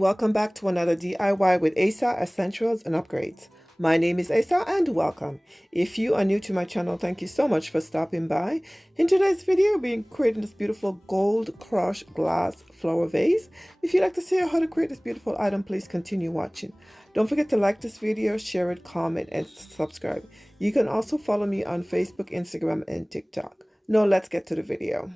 welcome back to another DIY with Asa Essentials and Upgrades. My name is Asa and welcome. If you are new to my channel, thank you so much for stopping by. In today's video, we're creating this beautiful gold crushed glass flower vase. If you'd like to see how to create this beautiful item, please continue watching. Don't forget to like this video, share it, comment, and subscribe. You can also follow me on Facebook, Instagram, and TikTok. Now let's get to the video.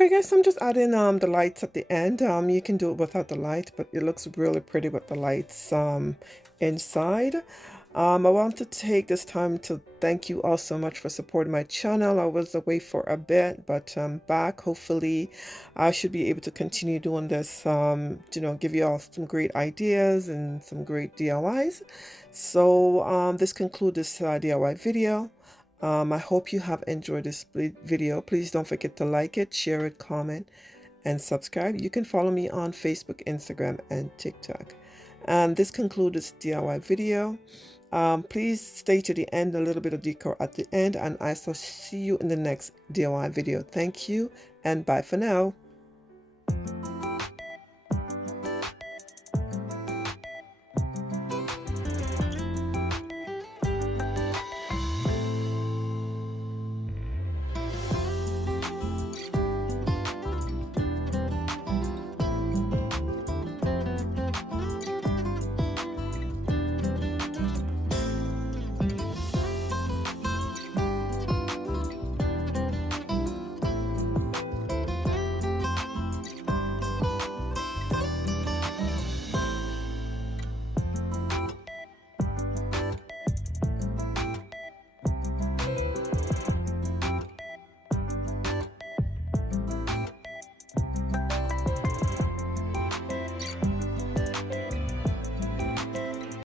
Okay guys, so I'm just adding the lights at the end. You can do it without the light, but it looks really pretty with the lights inside. I want to take this time to thank you all so much for supporting my channel. I was away for a bit, but I'm back. Hopefully I should be able to continue doing this, you know, give you all some great ideas and some great DIYs. So this concludes this DIY video. I hope you have enjoyed this video. Please don't forget to like it, share it, comment, and subscribe. You can follow me on Facebook, Instagram, and TikTok. And this concludes this DIY video. Please stay to the end, a little bit of decor at the end, and I shall see you in the next DIY video. Thank you, and bye for now.